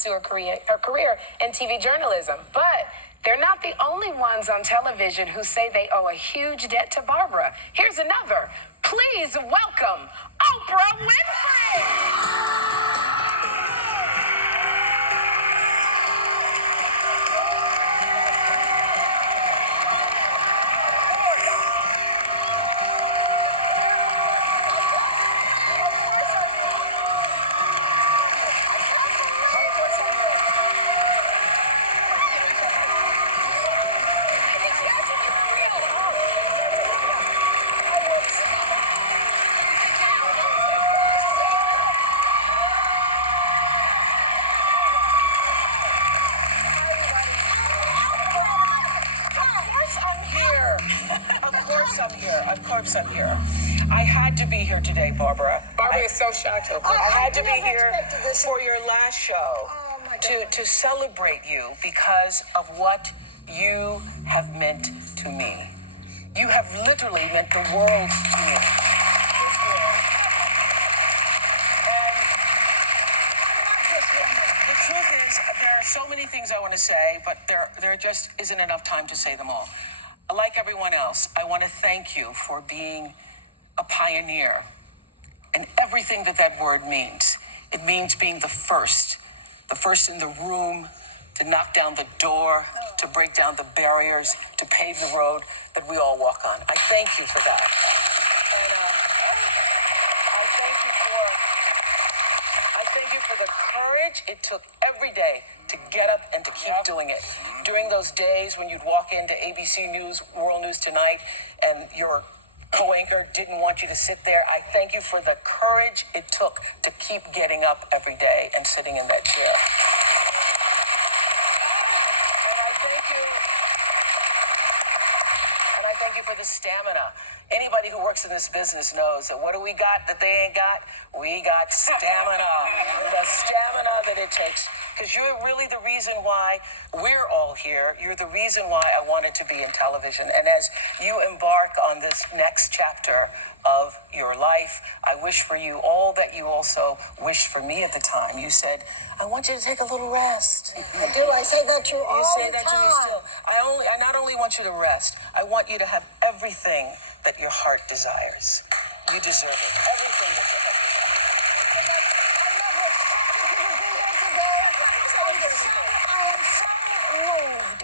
pursue her career in TV journalism. But they're not the only ones on television who say they owe a huge debt to Barbara. Here's another. Please welcome Oprah Winfrey. I'm here. I had to be here today, Barbara. Barbara is so shocked. I had to be here for your last show to celebrate you because of what you have meant to me. You have literally meant the world to me. And the truth is, there are so many things I want to say, but there just isn't enough time to say them all. Like everyone else, I want to thank you for being a pioneer and everything that word means. It means being the first in the room, to knock down the door, to break down the barriers, to pave the road that we all walk on. I thank you for that. And I thank you for the courage it took every day to get up and to keep doing it. During those days when you'd walk into ABC News, World News Tonight, and your co-anchor didn't want you to sit there, I thank you for the courage it took to keep getting up every day and sitting in that chair. And I thank you for the stamina. Anybody who works in this business knows that what do we got that they ain't got? We got stamina. The stamina that it takes. Because you're really the reason why we're all here. You're the reason why I wanted to be in television. And as you embark on this next chapter of your life, I wish for you all that you also wished for me at the time. You said, I want you to take a little rest. I do. I say that to you all the time. You say that to me still. I not only want you to rest, I want you to have everything that your heart desires. You deserve it. Everything that your heart desires.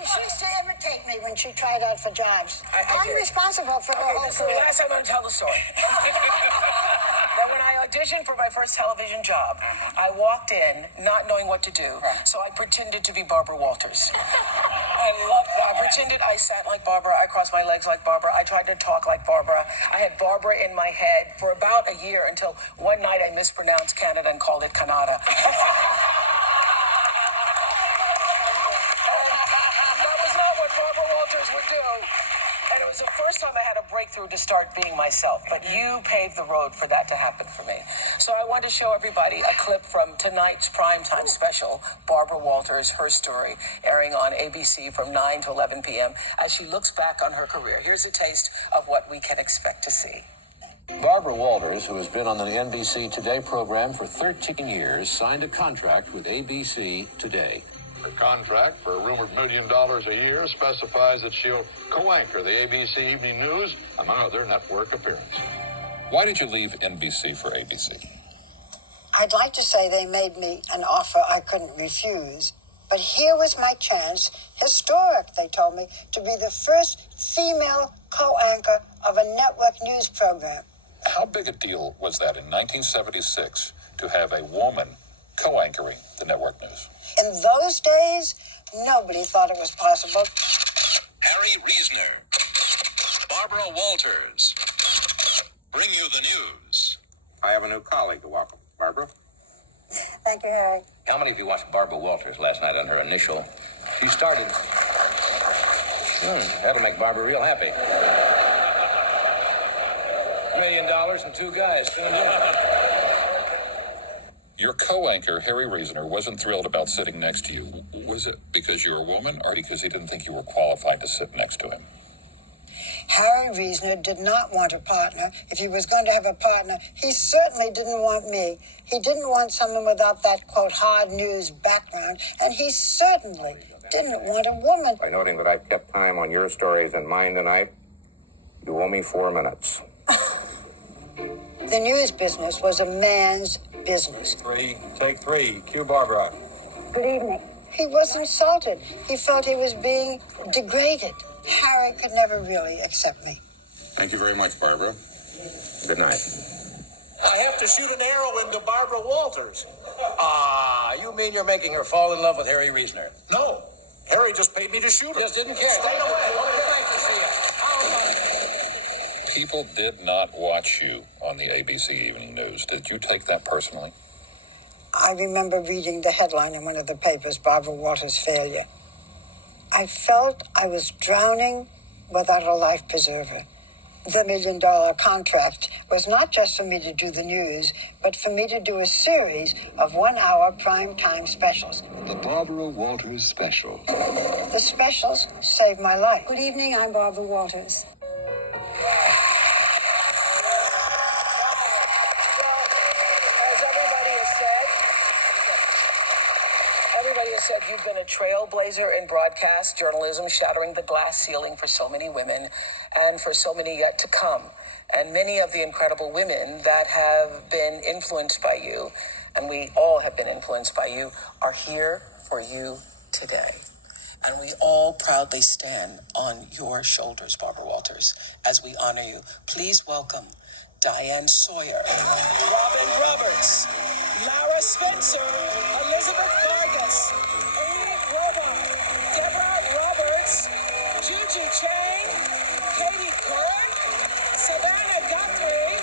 She used to imitate me when she tried out for jobs. I'm responsible for the whole career. Last time I'm going to tell the story. That when I auditioned for my first television job, I walked in not knowing what to do, so I pretended to be Barbara Walters. I loved that. I pretended I sat like Barbara, I crossed my legs like Barbara, I tried to talk like Barbara. I had Barbara in my head for about a year until one night I mispronounced Canada and called it Canada. Would do. And it was the first time I had a breakthrough to start being myself. But you paved the road for that to happen for me. So I want to show everybody a clip from tonight's primetime special, Barbara Walters, Her Story, airing on ABC from 9 to 11 p.m. as she looks back on her career. Here's a taste of what we can expect to see. Barbara Walters, who has been on the NBC Today program for 13 years, signed a contract with ABC Today. Her contract for a rumored $1 million a year specifies that she'll co-anchor the ABC Evening News, among other network appearances. Why did you leave NBC for ABC? I'd like to say they made me an offer I couldn't refuse. But here was my chance, historic, they told me, to be the first female co-anchor of a network news program. How big a deal was that in 1976 to have a woman co-anchoring the network news? In those days, nobody thought it was possible. Harry Reasoner, Barbara Walters, bring you the news. I have a new colleague to welcome. Barbara? Thank you, Harry. How many of you watched Barbara Walters last night on her initial? She started... that'll make Barbara real happy. $1 million and 2 guys soon did. Your co-anchor, Harry Reasoner, wasn't thrilled about sitting next to you. Was it because you're a woman or because he didn't think you were qualified to sit next to him? Harry Reasoner did not want a partner. If he was going to have a partner, he certainly didn't want me. He didn't want someone without that, quote, hard news background, and he certainly didn't want a woman. By noting that I've kept time on your stories and mine tonight, you owe me 4 minutes. The news business was a man's business. Take three. Cue Barbara. Good evening. He was insulted. He felt he was being degraded. Harry could never really accept me. Thank you very much, Barbara. Good night. I have to shoot an arrow into Barbara Walters. You mean you're making her fall in love with Harry Reasoner? No. Harry just paid me to shoot her. Just didn't care. Stay away. Good night to see you. People did not watch you on the ABC Evening News. Did you take that personally? I remember reading the headline in one of the papers, Barbara Walters' failure. I felt I was drowning without a life preserver. The $1 million contract was not just for me to do the news, but for me to do a series of 1-hour primetime specials. The Barbara Walters Special. The specials saved my life. Good evening, I'm Barbara Walters. Everybody has said you've been a trailblazer in broadcast journalism, shattering the glass ceiling for so many women and for so many yet to come. And many of the incredible women that have been influenced by you, and we all have been influenced by you, are here for you today. And we all proudly stand on your shoulders, Barbara Walters, as we honor you. Please welcome Diane Sawyer, Robin Roberts, Lara Spencer, Elizabeth Vargas, Amy Robach, Deborah Roberts, Gigi Chang, Katie Couric, Savannah Guthrie,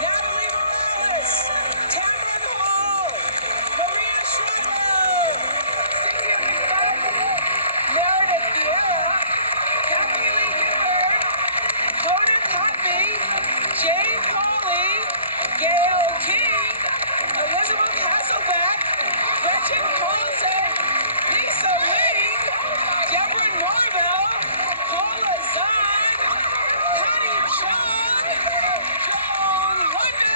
Natalie Morales, Tamron Hall, Maria Schreiber, Cynthia McFarlane, Meredith Vieira, Kathy Lee Gifford, Conan Cotby, Jane Foley, Gail King, Elizabeth Hasselbeck, Gretchen Paulson, Lisa Lee, Deborah Norville, Paula Zahn, Connie Chung, Joan London.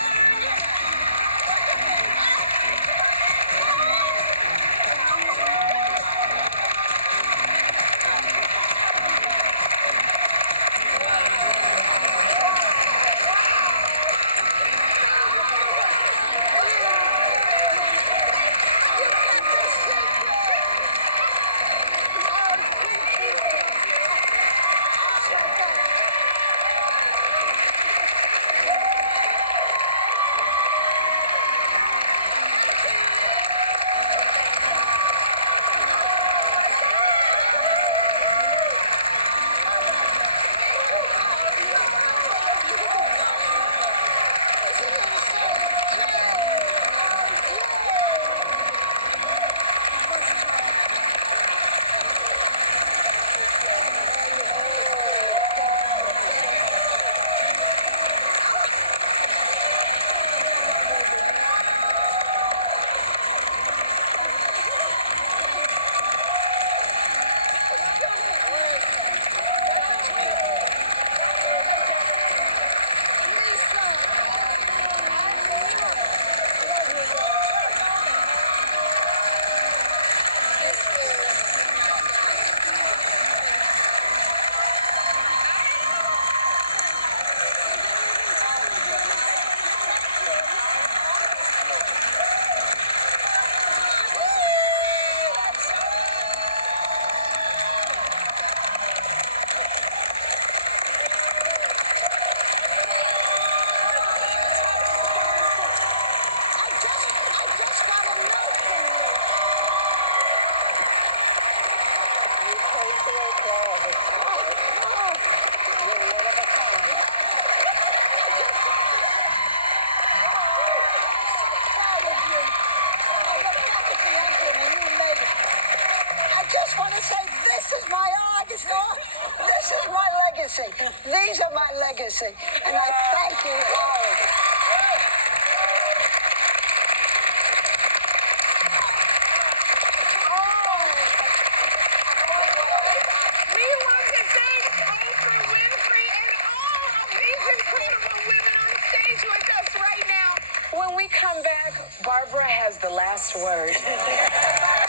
These are my legacy, and I thank you all. We want to thank Oprah Winfrey we come back, Barbara has the last word.